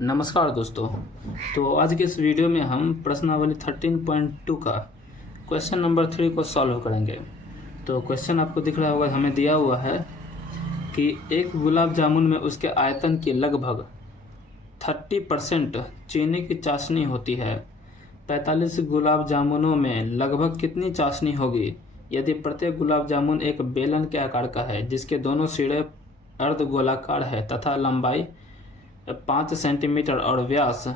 नमस्कार दोस्तों। तो आज के इस वीडियो में हम प्रश्नावली 13.2 का क्वेश्चन नंबर 3 को सॉल्व करेंगे। तो क्वेश्चन आपको दिख रहा होगा, हमें दिया हुआ है कि एक गुलाब जामुन में उसके आयतन की लगभग 30% चीनी की चाशनी होती है। 45 गुलाब जामुनों में लगभग कितनी चाशनी होगी यदि प्रत्येक गुलाब जामुन एक बेलन के आकार का है जिसके दोनों सिरे अर्धगोलाकार है तथा लंबाई 5 सेंटीमीटर और व्यास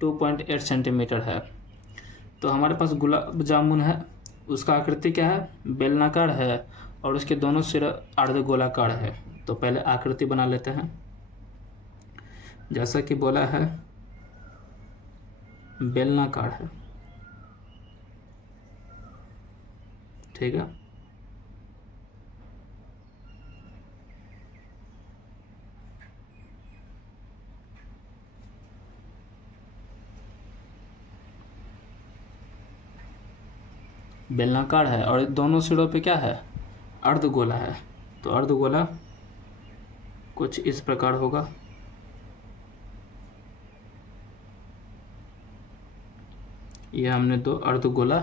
2.8 सेंटीमीटर है। तो हमारे पास गुलाब जामुन है, उसका आकृति क्या है, बेलनाकार है और उसके दोनों सिरे अर्धगोलाकार है। तो पहले आकृति बना लेते हैं। जैसा कि बोला है बेलनाकार है, ठीक है। बेलनाकार है और दोनों सिरों पे क्या है, अर्धगोला है। तो अर्धगोला कुछ इस प्रकार होगा। ये हमने दो अर्धगोला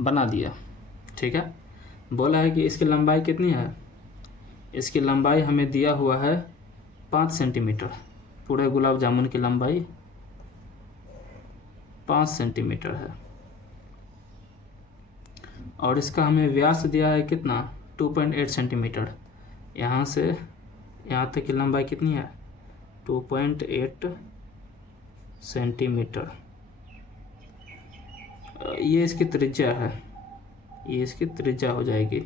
बना दिया, ठीक है। बोला है कि इसकी लंबाई कितनी है, इसकी लंबाई हमें दिया हुआ है 5 सेंटीमीटर। पूरे गुलाब जामुन की लंबाई 5 सेंटीमीटर है और इसका हमें व्यास दिया है कितना, 2.8 सेंटीमीटर। यहाँ से यहाँ तक की लंबाई कितनी है, 2.8 सेंटीमीटर। ये इसकी त्रिज्या है, ये इसकी त्रिज्या हो जाएगी।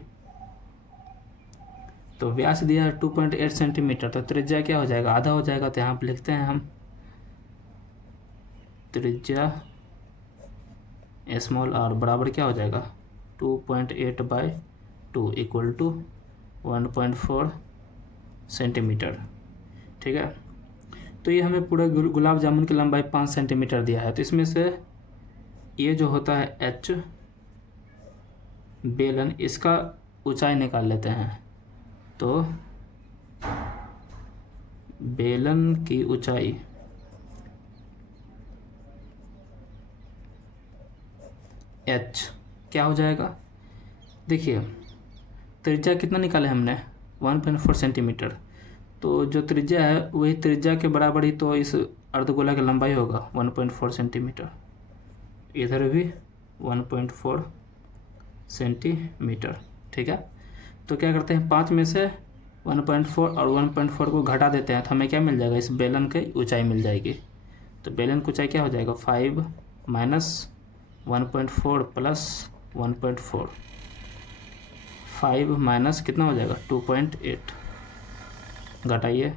तो व्यास दिया है 2.8 सेंटीमीटर, तो त्रिज्या क्या हो जाएगा, आधा हो जाएगा। तो यहाँ पर लिखते हैं हम त्रिज्या स्मॉल आर बराबर क्या हो जाएगा, 2.8/2 इक्वल टू 1.4 सेंटीमीटर, ठीक है। तो ये हमें पूरे गुलाब जामुन की लंबाई 5 सेंटीमीटर दिया है। तो इसमें से ये जो होता है एच बेलन, इसका ऊंचाई निकाल लेते हैं। तो बेलन की ऊंचाई एच क्या हो जाएगा, देखिए त्रिज्या कितना निकाले हमने, 1.4 सेंटीमीटर। तो जो त्रिज्या है वही त्रिज्या के बराबर ही तो इस अर्धगोला की लंबाई होगा, 1.4 सेंटीमीटर। इधर भी 1.4 सेंटीमीटर, ठीक है। तो क्या करते हैं, 5 में से 1.4 और 1.4 को घटा देते हैं तो हमें क्या मिल जाएगा, इस बेलन की ऊंचाई मिल जाएगी। तो बेलन की ऊंचाई क्या हो जाएगा, 5 माइनस 1.4 प्लस 1.4, 5 माइनस कितना हो जाएगा, 2.8, घटाइए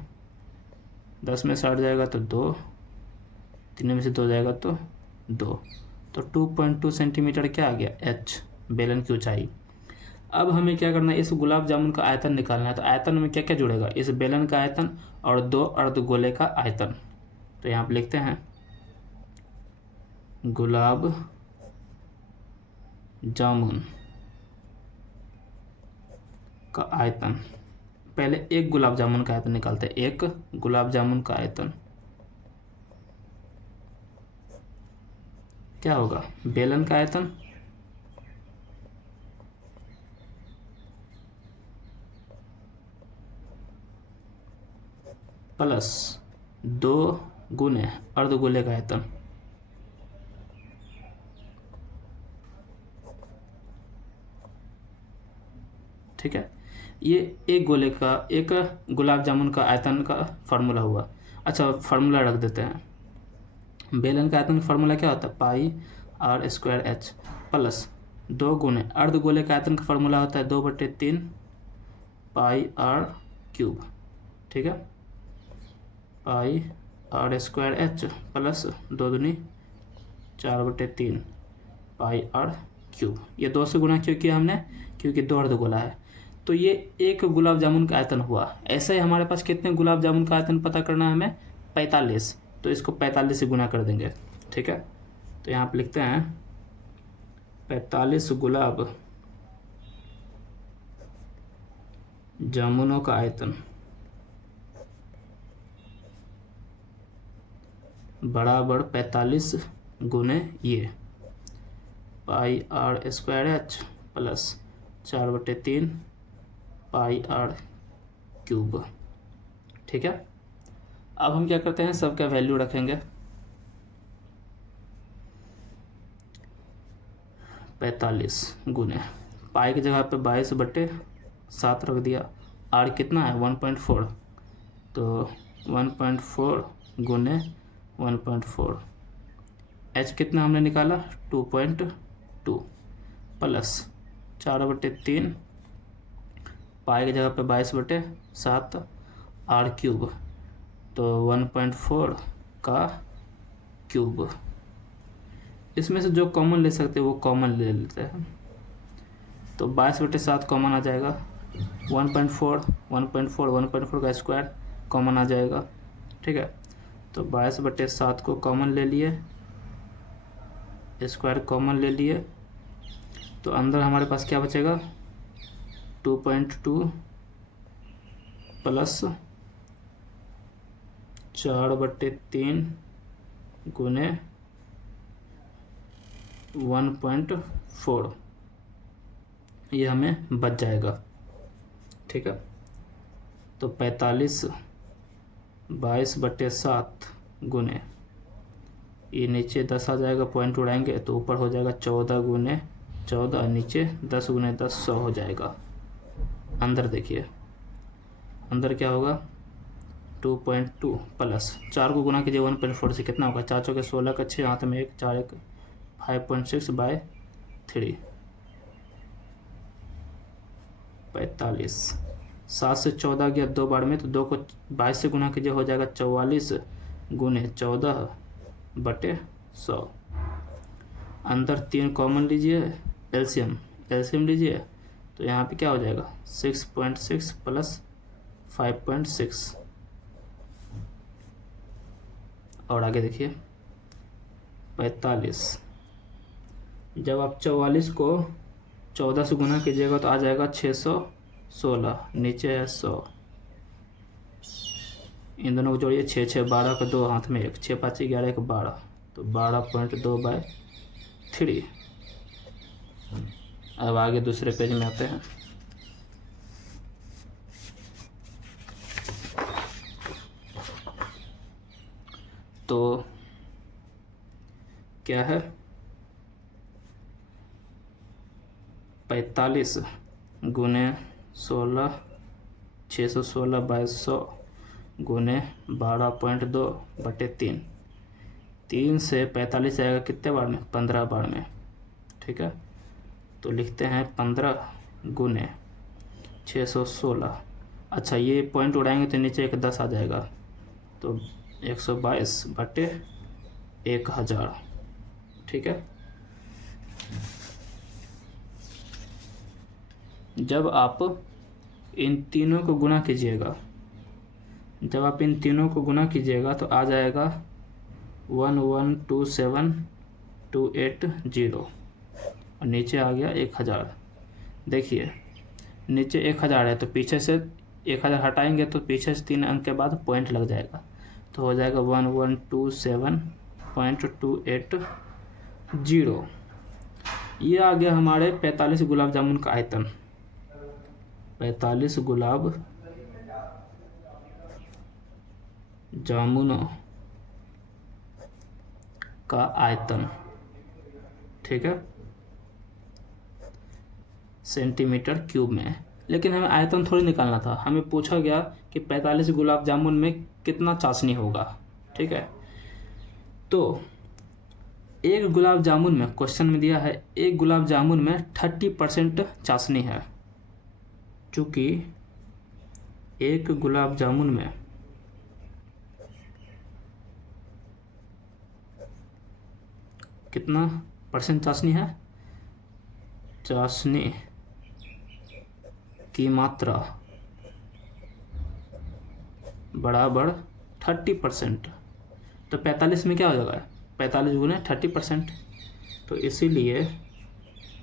10 में से 8 जाएगा तो 2, 3 में से 2 जाएगा तो 2। तो 2.2 सेंटीमीटर क्या आ गया, एच बेलन की ऊंचाई। अब हमें क्या करना है, इस गुलाब जामुन का आयतन निकालना है। तो आयतन में क्या क्या जुड़ेगा, इस बेलन का आयतन और दो अर्धगोले का आयतन। तो यहाँ पे लिखते हैं गुलाब जामुन का आयतन। पहले एक गुलाब जामुन का आयतन निकालते हैं, एक गुलाब जामुन का आयतन क्या होगा, बेलन का आयतन प्लस 2 गुने अर्धगोले का आयतन, ठीक है। ये एक गोले का, एक गुलाब जामुन का आयतन का फार्मूला हुआ। अच्छा फार्मूला रख देते हैं। बेलन का आयतन का फार्मूला क्या होता है, पाई आर स्क्वायर एच प्लस 2 गुने अर्धगोले का आयतन का फार्मूला होता है 2/3 पाई आर क्यूब, ठीक है। पाई आर स्क्वायर एच प्लस 2 दूनी 4/3 पाई आर क्यूब। ये 2 से गुना क्यों किया हमने, क्योंकि 2 अर्धगोला है। तो ये एक गुलाब जामुन का आयतन हुआ। ऐसे ही हमारे पास कितने गुलाब जामुन का आयतन पता करना है हमें, 45। तो इसको 45 से गुना कर देंगे, ठीक है। तो यहाँ पे लिखते हैं 45 गुलाब जामुनों का आयतन बराबर 45 गुने ये pi r square h plus 4/3 pi r cube. ठीक है, अब हम क्या करते हैं, सबका वैल्यू रखेंगे। 45 गुने पाई की जगह पे 22/7 रख दिया। आर कितना है 1.4, तो 1.4 गुने 1.4। एच कितना हमने निकाला 2.2 प्लस 4/3 पाई की जगह पे 22/7 आर क्यूब, तो 1.4 का क्यूब। इसमें से जो कॉमन ले सकते हैं वो कॉमन ले लेते हैं, तो 22/7 कॉमन आ जाएगा, 1.4 का स्क्वायर कॉमन आ जाएगा। ठीक है, तो 22/7 को कॉमन ले लिए, स्क्वायर कॉमन ले लिए, तो अंदर हमारे पास क्या बचेगा 2.2 प्लस 4/3 गुने 1.4, ये हमें बच जाएगा। ठीक है, तो 45 22/7 गुने, ये नीचे 10 आ जाएगा, पॉइंट उड़ाएंगे तो ऊपर हो जाएगा 14 गुने 14, नीचे 10 गुने 10 100 हो जाएगा। अंदर देखिए, अंदर क्या होगा 2.2 प्लस 4 को गुना कीजिए 1.4 से, कितना होगा 4 चौके 16 का 6, हाथ में 1 4 1 5.6/3 45। 7 से 14 गया 2 बार में, तो 2 को 22 से गुना कीजिए हो जाएगा 44 गुने 14/100। अंदर 3 कॉमन लीजिए, एलसीएम लीजिए, तो यहाँ पे क्या हो जाएगा 6.6 प्लस 5.6। और आगे देखिए 45, जब आप 44 को 14 से गुना कीजिएगा तो आ जाएगा 616, नीचे है 100, इन दोनों को जोड़िए 6 6 12 का 2, हाथ में 1 6 5 11 1 12, तो 12.2/3। अब आगे दूसरे पेज में आते हैं। तो क्या है 45 गुने 16 616/100 गुने 12.2/3। 3 से 45 जाएगा कितने बार में 15 बार में। ठीक है, तो लिखते हैं 15 गुने 616। अच्छा, ये पॉइंट उड़ाएंगे तो नीचे एक 10 आ जाएगा, तो 122/1000। ठीक है, जब आप इन तीनों को गुना कीजिएगा, तो आ जाएगा 1127280, और नीचे आ गया 1000। देखिए नीचे 1000 है, तो पीछे से 1000 हटाएंगे तो पीछे से 3 अंक के बाद पॉइंट लग जाएगा, तो हो जाएगा 1127.280। ये आ गया हमारे 45 गुलाब जामुन का आयतन। 45 गुलाब जामुनों का आयतन। ठीक है, सेंटीमीटर क्यूब में। लेकिन हमें आयतन थोड़ी निकालना था, हमें पूछा गया कि 45 गुलाब जामुन में कितना चाशनी होगा। ठीक है, तो एक गुलाब जामुन में, क्वेश्चन में दिया है एक गुलाब जामुन में 30% चाशनी है। चूँकि एक गुलाब जामुन में कितना परसेंट चाशनी है, चाशनी की मात्रा बराबर 30%, तो 45 में क्या हो जाएगा 45 गुने 30%, तो इसीलिए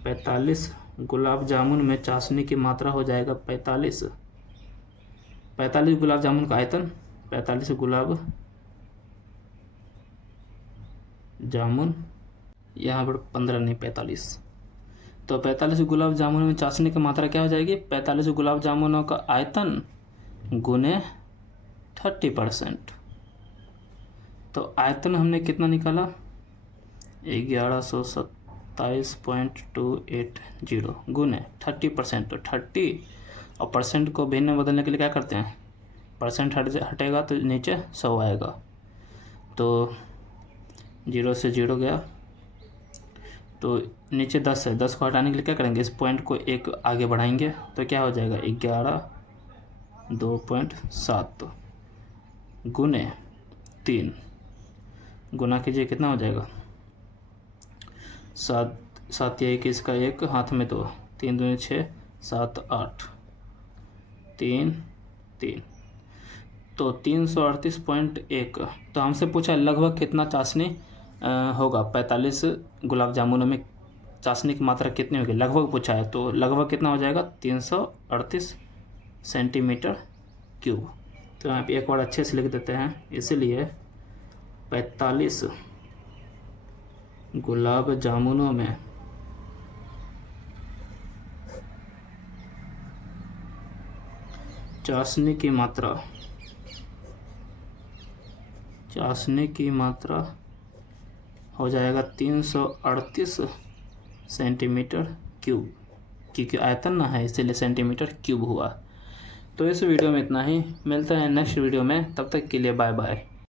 45 गुलाब जामुन में चाशनी की मात्रा हो जाएगा 45 गुलाब जामुन का आयतन 45 गुलाब जामुन, यहाँ पर 15 नहीं 45, तो 45 गुलाब जामुन में चाशनी की मात्रा क्या हो जाएगी? 45 गुलाब जामुनों का आयतन गुने 30%। तो आयतन हमने कितना निकाला? 1127.280 गुने 30%। तो 30 और परसेंट को भिन्न में बदलने के लिए क्या करते हैं? परसेंट हटेगा तो नीचे 100 आएगा, तो 0 से 0 गया, तो नीचे 10 है, 10 को हटाने के लिए क्या करेंगे? इस पॉइंट को एक आगे बढ़ाएंगे, तो क्या हो जाएगा? 11.2.7 गुने 3, गुना कीजिए, कितना हो जाएगा? 7 7 या 21 का 1 हाथ में 2, 3 दूनी 6, 7 8, 3 3, तो 338.1। तो हमसे पूछा लगभग कितना चाशनी होगा? 45 गुलाब जामुनों में चाशनी की मात्रा कितनी होगी? लगभग पूछा है, तो लगभग कितना हो जाएगा? 338 सेंटीमीटर क्यूब। तो यहाँ पे एक बार अच्छे से लिख देते हैं, इसीलिए 45 गुलाब जामुनों में चाशनी की मात्रा हो जाएगा 338 सेंटीमीटर क्यूब, क्योंकि आयतन ना है इसीलिए सेंटीमीटर क्यूब हुआ। तो इस वीडियो में इतना ही, मिलते हैं नेक्स्ट वीडियो में, तब तक के लिए बाय बाय।